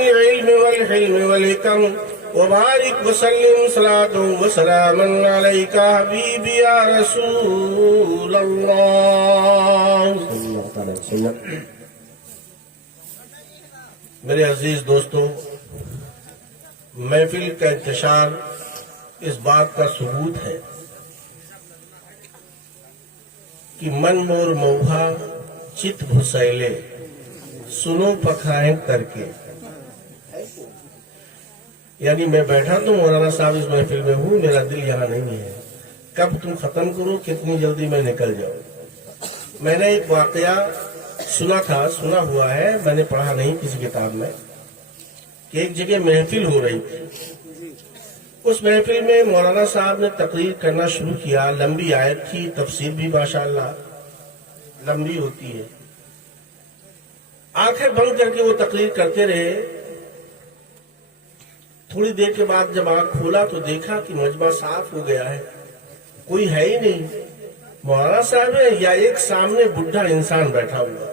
العلم والحلم والحكم وبارك وسلم صلاة وسلاما عليك حبيبي يا رسول الله. میرے عزیز دوستوں، محفل کا انتشار اس بات کا ثبوت ہے کہ من مور موہا چت بھسیلے سنو پکھائیں کر کے. یعنی میں بیٹھا تو مولانا صاحب اس محفل میں ہوں، میرا دل یہاں نہیں ہے. کب تم ختم کرو، کتنی جلدی میں نکل جاؤں. میں نے ایک واقعہ سنا ہوا ہے، میں نے پڑھا نہیں کسی کتاب میں، کہ ایک جگہ محفل ہو رہی تھی. اس محفل میں مولانا صاحب نے تقریر کرنا شروع کیا. لمبی آیت تھی، تفسیر بھی ماشاءاللہ لمبی ہوتی ہے. آنکھیں بند کر کے وہ تقریر کرتے رہے. تھوڑی دیر کے بعد جب آنکھ کھولا تو دیکھا کہ مجمع صاف ہو گیا ہے، کوئی ہے ہی نہیں. مولانا صاحب ہے یا ایک سامنے بڈھا انسان بیٹھا ہوا ہے،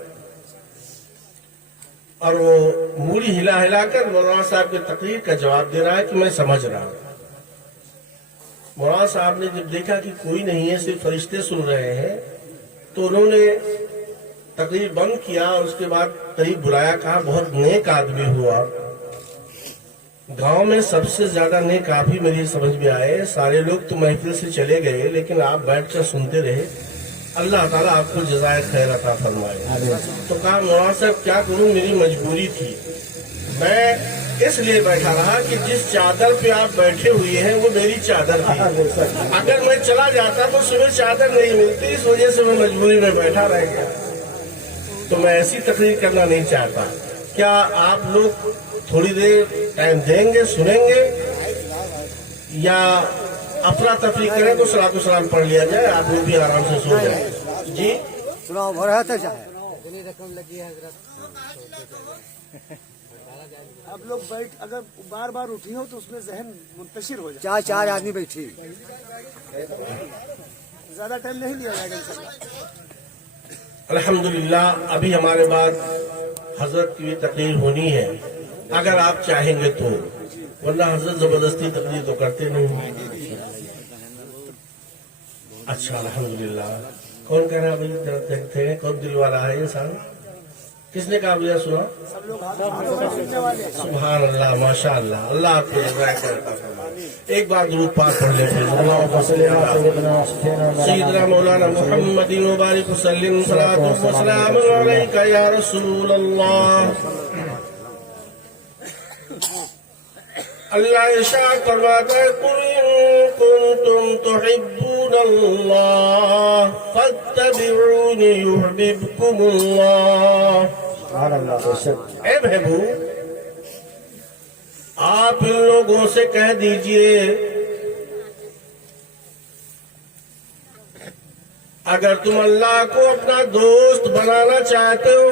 اور وہ موڑی ہلا کر مولانا صاحب کے تقریر کا جواب دے رہا ہے کہ میں سمجھ رہا ہوں. مولانا صاحب نے جب دیکھا کہ کوئی نہیں ہے، صرف فرشتے سن رہے ہیں، تو انہوں نے تقریر بند کیا اور اس کے بعد قریب بلایا، کہا بہت نیک آدمی ہوا. گاؤں میں سب سے زیادہ نیک آپ ہی میری سمجھ میں آئے. سارے لوگ تو محفل سے چلے گئے لیکن آپ بیٹھ کر سنتے رہے. اللہ تعالیٰ آپ کو جزائے خیر عطا فرمائے. تو کہا مولانا صاحب کیا کروں، میری مجبوری تھی. میں اس لیے بیٹھا رہا کہ جس چادر پہ آپ بیٹھے ہوئے ہیں وہ میری چادر تھی. اگر میں چلا جاتا تو صبح چادر نہیں ملتی، اس وجہ سے میں مجبوری میں بیٹھا رہ گیا. تو میں ایسی تقریر کرنا نہیں چاہتا. کیا آپ لوگ تھوڑی دیر ٹائم دیں گے، سنیں گے، یا افراتفری کریں تو صلاۃ و سلام پڑھ لیا جائے، آپ لوگ بھی آرام سے سو جائیں. جی سناؤ، بڑھاتے جائے. اب لوگ بیٹھ اگر بار بار اٹھی ہو تو اس میں ذہن منتشر ہو جائے. چار آدمی بیٹھی، زیادہ ٹائم نہیں لیا جائے گا انشاءاللہ. الحمدللہ ابھی ہمارے بعد حضرت کی تقریر ہونی ہے اگر آپ چاہیں گے تو، ورنہ حضرت زبردستی تقریر تو کرتے نہیں. اچھا الحمدللہ. کون کہہ رہا ہے بھائی؟ دیکھتے ہیں کون دل والا ہے انسان. کس نے کہا بھیا سنا؟ سبحان اللہ، ماشاء اللہ. اللہ آپ کو جزائے خیر عطا فرمائے. ایک بار درود پاک پڑھ لیں پھر. سیدنا مولانا محمد مبارک وسلم صلاۃ و سلام علیک یا رسول اللہ. اللہ ارشاد فرماتا ہے قل ان کنتم تحبون اللہ فاتبعونی یحببکم اللہ. اے محبوب، آپ ان لوگوں سے کہہ دیجئے اگر تم اللہ کو اپنا دوست بنانا چاہتے ہو،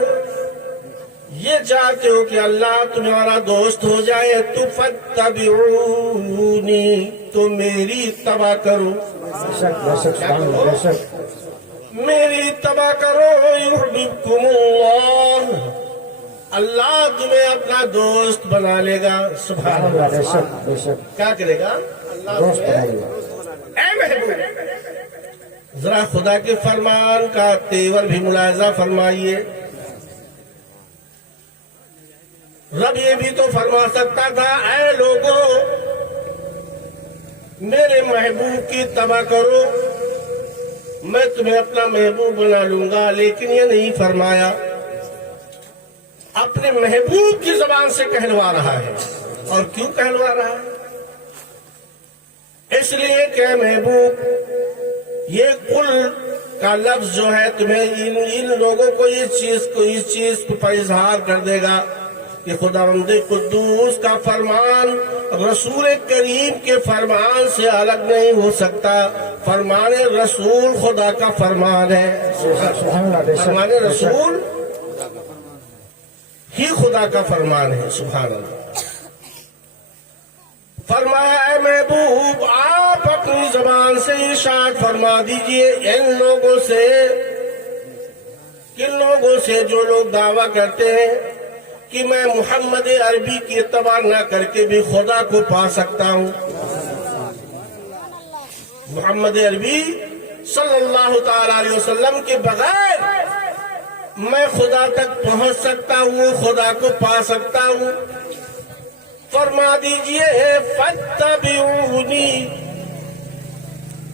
یہ چاہتے ہو کہ اللہ تمہارا دوست ہو جائے، تو فاتبعونی، تو میری اتباع کرو. میری اتباع کرو. یحببکم اللہ، اللہ تمہیں اپنا دوست بنا لے گا. سبحان اللہ. کیا کرے گا؟ اللہ تمہیں. اے محبوب، ذرا خدا کے فرمان کا تیور بھی ملاحظہ فرمائیے. رب یہ بھی تو فرما سکتا تھا اے لوگوں میرے محبوب کی اتباع کرو، میں تمہیں اپنا محبوب بنا لوں گا، لیکن یہ نہیں فرمایا. اپنے محبوب کی زبان سے کہلوا رہا ہے. اور کیوں کہلوا رہا ہے؟ اس لیے کہ محبوب، یہ قل کا لفظ جو ہے تمہیں ان لوگوں کو اس چیز کو پر اظہار کر دے گا کہ خداوند قدوس کا فرمان رسول کریم کے فرمان سے الگ نہیں ہو سکتا. فرمان رسول خدا کا فرمان ہے. فرمان رسول ہی خدا کا فرمان ہے. سبحان اللہ. فرمایا اے محبوب، آپ اپنی زبان سے ارشاد فرما دیجئے ان لوگوں سے، کن لوگوں سے؟ جو لوگ دعویٰ کرتے ہیں کہ میں محمد عربی کی اتباع نہ کر کے بھی خدا کو پا سکتا ہوں. محمد عربی صلی اللہ تعالی علیہ وسلم کے بغیر میں خدا تک پہنچ سکتا ہوں, خدا کو پا سکتا ہوں. فرما دیجئے فاتبعونی,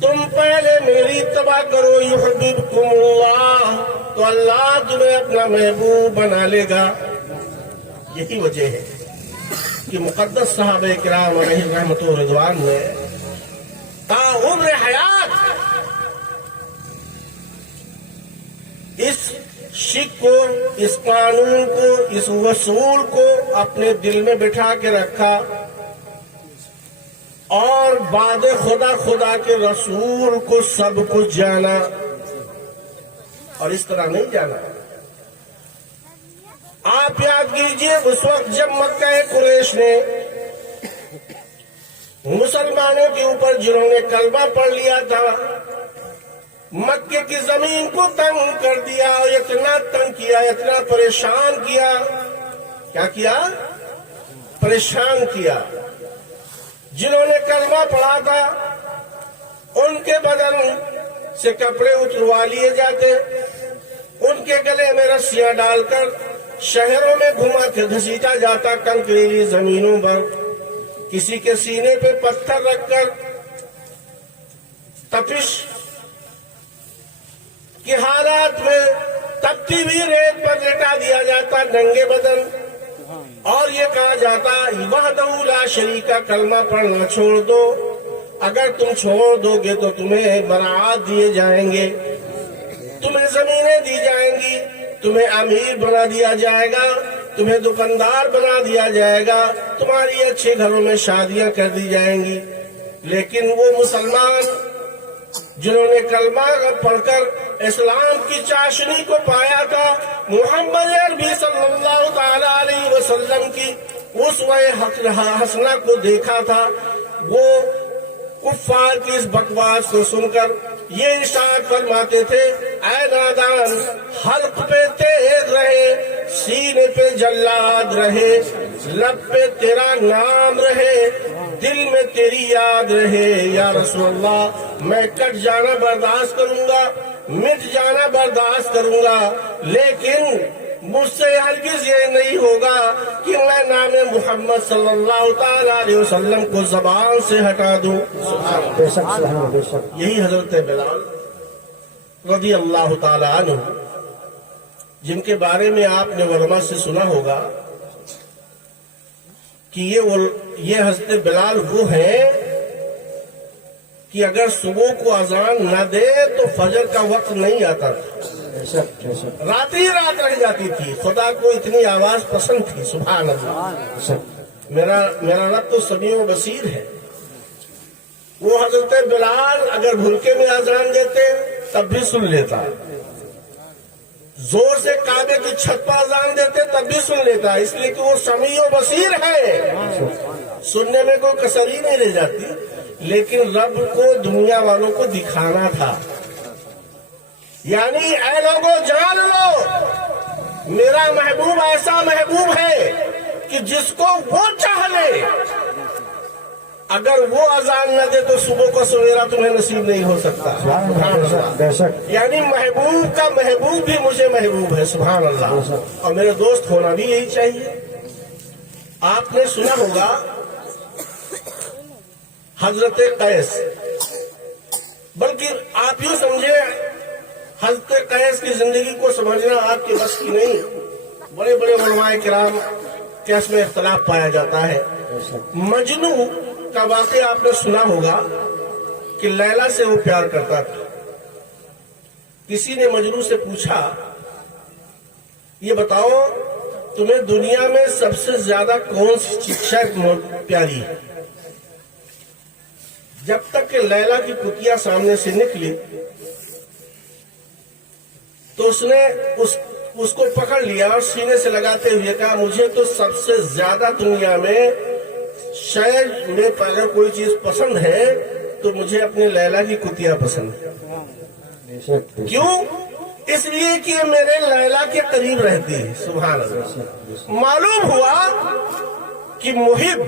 تم پہلے میری اتباع کرو, یحببکم اللہ, تو اللہ تمہیں اپنا محبوب بنا لے گا. یہی وجہ ہے کہ مقدس صحابہ کرام علیہ رحمت و رضوان نے تا عمر حیات اس شک کو, اس قانون کو, اس اصول کو اپنے دل میں بٹھا کے رکھا, اور بعد خدا خدا کے رسول کو سب کچھ جانا. اور اس طرح نہیں جانا. آپ یاد کیجئے اس وقت جب مکہ قریش نے مسلمانوں کے اوپر جنہوں نے کلمہ پڑھ لیا تھا, مکے کی زمین کو تنگ کر دیا, اتنا تنگ کیا, اتنا پریشان کیا. کیا کیا؟ پریشان کیا. جنہوں نے کلمہ پڑھا تھا ان کے بدن سے کپڑے اتروا لیے جاتے, ان کے گلے میں رسیاں ڈال کر شہروں میں گھما کے گھسیٹا جاتا کنکریلی زمینوں پر, کسی کے سینے پہ پتھر رکھ کر تپش کی حالات میں تپتی ہوئی ریت پر لٹا دیا جاتا ننگے بدن, اور یہ کہا جاتا وحدہ لا شریک کلمہ پڑھنا چھوڑ دو, اگر تم چھوڑ دو گے تو تمہیں برات دیے جائیں گے, تمہیں زمینیں دی جائیں گی, تمہیں امیر بنا دیا جائے گا, تمہیں دکاندار بنا دیا جائے گا, تمہاری اچھے گھروں میں شادیاں کر دی جائیں گی. لیکن وہ مسلمان جنہوں نے کلمہ پڑھ کر اسلام کی چاشنی کو پایا تھا, محمد عربی صلی اللہ تعالی علیہ وسلم کی اسوہ حسنہ کو دیکھا تھا, وہ کفار کی اس بکواس کو سن کر یہ ارشاد فرماتے تھے, اے نادان, حلق پہ تیز رہے, سینے پہ جلاد رہے, لب پہ تیرا نام رہے, دل میں تیری یاد رہے. یا رسول اللہ, میں کٹ جانا برداشت کروں گا, مٹ جانا برداشت کروں گا, لیکن مجھ سے ہرگز یہ نہیں ہوگا کہ میں نام محمد صلی اللہ تعالی علیہ وسلم کو زبان سے ہٹا دوں. یہی حضرت بلال رضی اللہ تعالی عنہ, جن کے بارے میں آپ نے علماء سے سنا ہوگا کہ یہ حضرت بلال وہ ہیں کہ اگر صبح کو اذان نہ دے تو فجر کا وقت نہیں آتا تھا, رات ہی رات رہ جاتی تھی. خدا کو اتنی آواز پسند تھی. سبحان اللہ. میرا رب تو سمیع و بصیر ہے. وہ حضرت بلال اگر بھلکے میں اذان دیتے تب بھی سن لیتا, زور سے کعبے کی چھت پر اذان دیتے تب بھی سن لیتا, اس لیے کہ وہ سمیع و بصیر ہے. سننے میں کوئی کسر ہی نہیں رہ جاتی. لیکن رب کو دنیا والوں کو دکھانا تھا, یعنی اے لوگوں جان لو میرا محبوب ایسا محبوب ہے کہ جس کو وہ چاہ لے, اگر وہ اذان نہ دے تو صبح کو سویرا تمہیں نصیب نہیں ہو سکتا. یعنی محبوب کا محبوب بھی مجھے محبوب ہے. سبحان اللہ. اور میرے دوست ہونا بھی یہی چاہیے. آپ نے سنا ہوگا حضرت قیس, بلکہ آپ یوں سمجھے حضرت قیس کی زندگی کو سمجھنا آپ کے بس کی نہیں. بڑے بڑے علماء کرام کے اس میں اختلاف پایا جاتا ہے. مجنو کا واقعہ آپ نے سنا ہوگا کہ لیلا سے وہ پیار کرتا تھا. کسی نے مجنو سے پوچھا, یہ بتاؤ تمہیں دنیا میں سب سے زیادہ کون سی شے پیاری ہے؟ جب تک کہ لیلا کی کتیا سامنے سے نکلی تو اس نے اس کو پکڑ لیا اور سینے سے لگاتے ہوئے کہا, مجھے تو سب سے زیادہ دنیا میں شاید میں اگر کوئی چیز پسند ہے تو مجھے اپنی لیلا کی کتیا پسند ہے. کیوں؟ اس لیے کہ یہ میرے لیلا کے قریب رہتی ہے. سبحان اللہ. معلوم ہوا کہ محب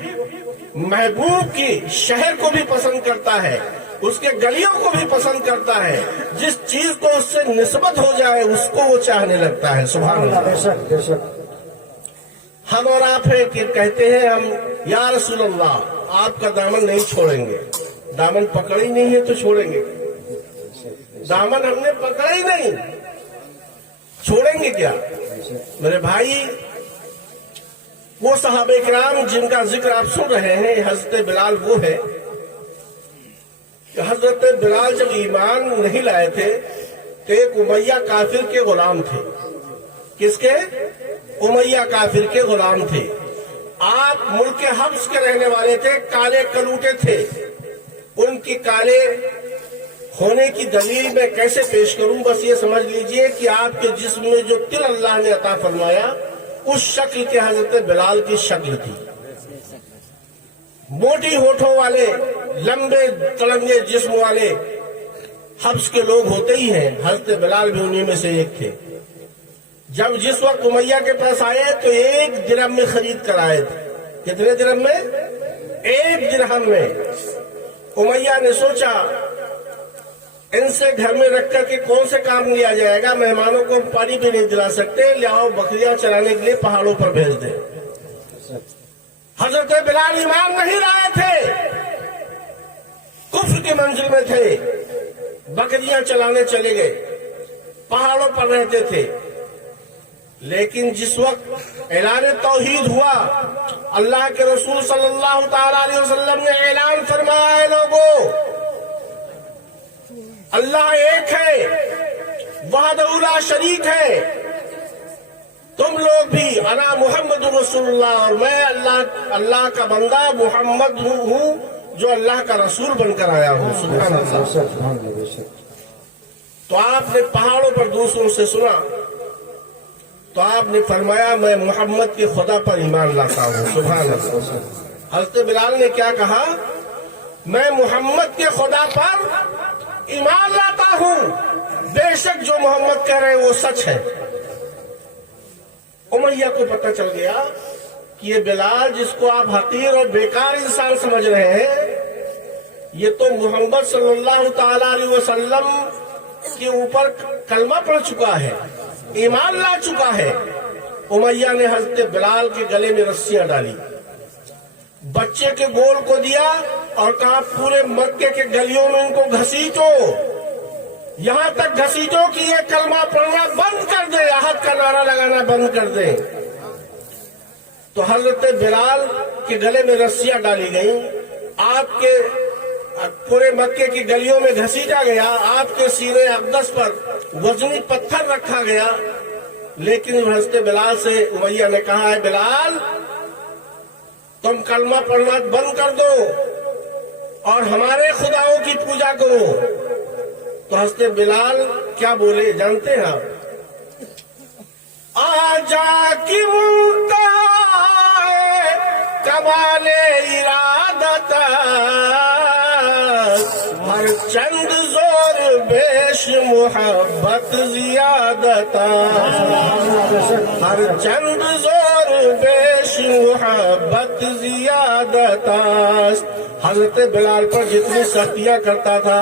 محبوب کی شہر کو بھی پسند کرتا ہے, اس کے گلیوں کو بھی پسند کرتا ہے. جس چیز کو اس سے نسبت ہو جائے اس کو وہ چاہنے لگتا ہے. سبحان اللہ. ہم اور آپ ہیں کہ کہتے ہیں ہم یا رسول اللہ آپ کا دامن نہیں چھوڑیں گے. دامن پکڑا ہی نہیں ہے تو چھوڑیں گے؟ دامن ہم نے پکڑا ہی نہیں, چھوڑیں گے کیا؟ میرے بھائی, وہ صحابہ کرام جن کا ذکر آپ سن رہے ہیں, حضرت بلال وہ ہے کہ حضرت بلال جب ایمان نہیں لائے تھے تو ایک امیہ کافر کے غلام تھے. کس کے؟ امیہ کافر کے غلام تھے. آپ ملک حبس کے رہنے والے تھے, کالے کلوٹے تھے. ان کی کالے ہونے کی دلیل میں کیسے پیش کروں؟ بس یہ سمجھ لیجئے کہ آپ کے جسم میں جو تل اللہ نے عطا فرمایا اس شکل کے حضرت بلال کی شکل تھی. موٹی ہونٹوں والے, لمبے تڑنگے جسم والے حبس کے لوگ ہوتے ہی ہیں. حضرت بلال بھی انہی میں سے ایک تھے. جب جس وقت امیہ کے پاس آئے تو 1 درہم میں خرید کر آئے تھے. کتنے درہم میں؟ 1 درہم میں. امیہ نے سوچا ان سے گھر میں رکھ کر کے کون سے کام لیا جائے گا, مہمانوں کو پانی بھی نہیں دلا سکتے, لیاؤ بکریاں چلانے کے لیے پہاڑوں پر بھیج دیں. حضرت بلال ایمان نہیں لائے تھے, کفر کی منزل میں تھے, بکریاں چلانے چلے گئے, پہاڑوں پر رہتے تھے. لیکن جس وقت اعلان توحید ہوا, اللہ کے رسول صلی اللہ تعالی علیہ وسلم نے اعلان فرمایا ہے لوگوں اللہ ایک ہے, وحدہ لا شریک ہے, تم لوگ بھی انا محمد رسول اللہ, اور میں اللہ کا بندہ محمد ہوں جو اللہ کا رسول بن کر آیا ہوں. سبحان اللہ. تو آپ نے پہاڑوں پر دوسروں سے سنا تو آپ نے فرمایا میں محمد کے خدا پر ایمان لاتا ہوں. سبحان اللہ. حضرت بلال نے کیا کہا؟ میں محمد کے خدا پر ایمان لاتا ہوں, بے شک جو محمد کہہ رہے وہ سچ ہے. امیہ کو پتہ چل گیا کہ یہ بلال جس کو آپ حقیر اور بیکار انسان سمجھ رہے ہیں, یہ تو محمد صلی اللہ تعالی علیہ وسلم کے اوپر کلمہ پڑھ چکا ہے, ایمان لا چکا ہے. امیہ نے حضرت بلال کے گلے میں رسیاں ڈالی, بچے کے گول کو دیا اور کہا پورے مکے کے گلیوں میں ان کو گھسیٹو, یہاں تک گھسیٹو کہ یہ کلمہ پڑھنا بند کر دے, احد کا نعرہ لگانا بند کر دے. تو حضرت بلال کے گلے میں رسیاں ڈالی گئیں, آپ کے پورے مکے کی گلیوں میں گھسیٹا گیا, آپ کے سینے اقدس پر وزنی پتھر رکھا گیا. لیکن حضرت بلال سے امیہ نے کہا ہے بلال تم کلمہ پڑھنا بند کر دو اور ہمارے خداؤں کی پوجا کرو. تو حضرت بلال کیا بولے جانتے ہیں آپ؟ آجا کی منتہا کمال ارادت, ہر چند زور بیش محبت زیادت, ہر چند زور بیش محبت زیادت. حضرت بلال پر جتنی سختیاں کرتا تھا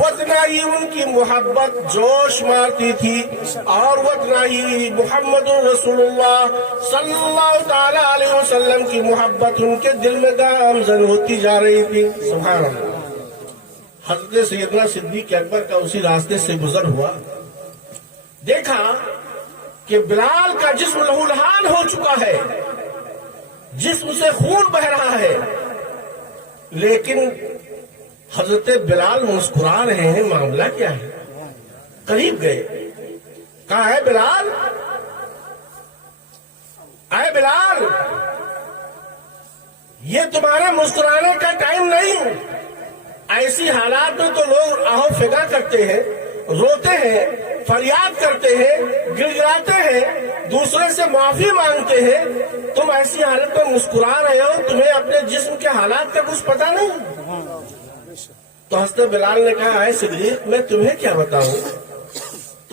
اتنا ہی ان کی محبت جوش مارتی تھی, اور اتنا ہی محمد رسول اللہ صلی اللہ تعالی علیہ وسلم کی محبت ان کے دل میں گامزن ہوتی جا رہی تھی. سبحان اللہ. حضرت سیدنا صدیق اکبر کا اسی راستے سے گزر ہوا, دیکھا کہ بلال کا جسم لہولہان ہو چکا ہے, جسم سے خون بہ رہا ہے, لیکن حضرت بلال مسکرا رہے ہیں. معاملہ کیا ہے؟ قریب گئے, کہا ہے بلال, اے بلال یہ تمہارے مسکرانے کا ٹائم نہیں. ایسی حالات میں تو لوگ آہو فگا کرتے ہیں, روتے ہیں, فریاد کرتے ہیں, گر گراتے ہیں, دوسرے سے معافی مانگتے ہیں. تم ایسی حالت میں مسکرا رہے ہو, تمہیں اپنے جسم کے حالات کا کچھ پتا نہیں. تو حضرت بلال نے کہا اے صدیق میں تمہیں کیا بتاؤں,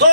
2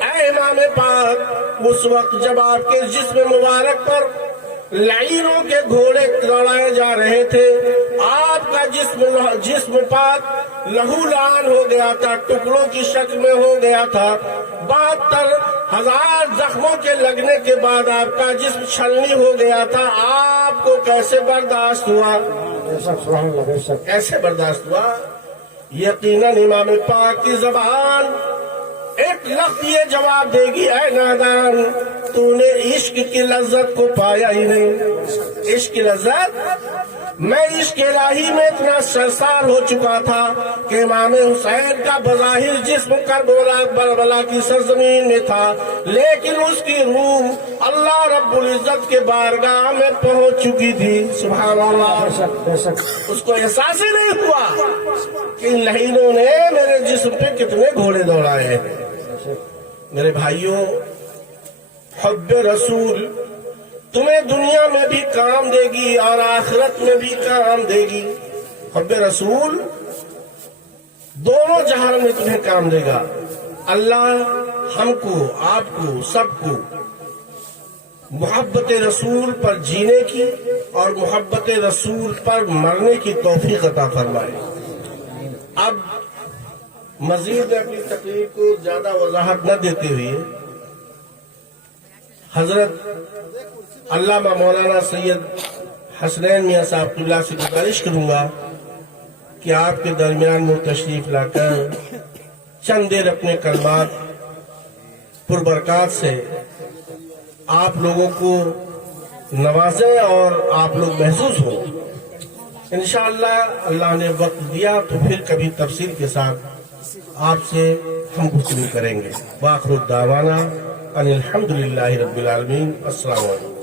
اے امام پاک، اس وقت جب آپ کے جسم مبارک پر لعینوں کے گھوڑے دوڑائے جا رہے تھے، آپ کا جسم پاک لہو لعان ہو گیا تھا، ٹکڑوں کی شکل میں ہو گیا تھا۔ 72,000 زخموں کے لگنے کے بعد آپ کا جسم چھلنی ہو گیا تھا۔ آپ کو کیسے برداشت ہوا؟ کیسے برداشت ہوا؟ یقیناً امام پاک کی زبان ایک لفظ یہ جواب دے گی، اے نادان، تو نے عشق کی لذت کو پایا ہی نہیں۔ عشق کی لذت، میں عشق الہی میں اتنا سرسار ہو چکا تھا کہ امام حسین کا بظاہر جسم کربلا کی سرزمین میں تھا، لیکن اس کی روح اللہ رب العزت کے بارگاہ میں پہنچ چکی تھی۔ سبحان اللہ، اس کو احساس ہی نہیں ہوا کہ ان لعینوں نے میرے جسم پہ کتنے گھوڑے دوڑائے ہیں۔ میرے بھائیوں، حب رسول تمہیں دنیا میں بھی کام دے گی اور آخرت میں بھی کام دے گی۔ حب رسول دونوں جہان میں تمہیں کام دے گا۔ اللہ ہم کو، آپ کو، سب کو محبت رسول پر جینے کی اور محبت رسول پر مرنے کی توفیق عطا فرمائے۔ اب مزید میں اپنی تقریر کو زیادہ وضاحت نہ دیتے ہوئے حضرت علامہ مولانا سید حسنین میاں صاحب اللہ سے گزارش کروں گا کہ آپ کے درمیان میں تشریف لا کر چند دیر اپنے کلمات پربرکات سے آپ لوگوں کو نوازیں اور آپ لوگ محسوس ہوں۔ انشاءاللہ اللہ نے وقت دیا تو پھر کبھی تفصیل کے ساتھ آپ سے ہم گفتگو کریں گے۔ وآخر الدعوانا ان الحمدللہ رب العالمین۔ السلام علیکم۔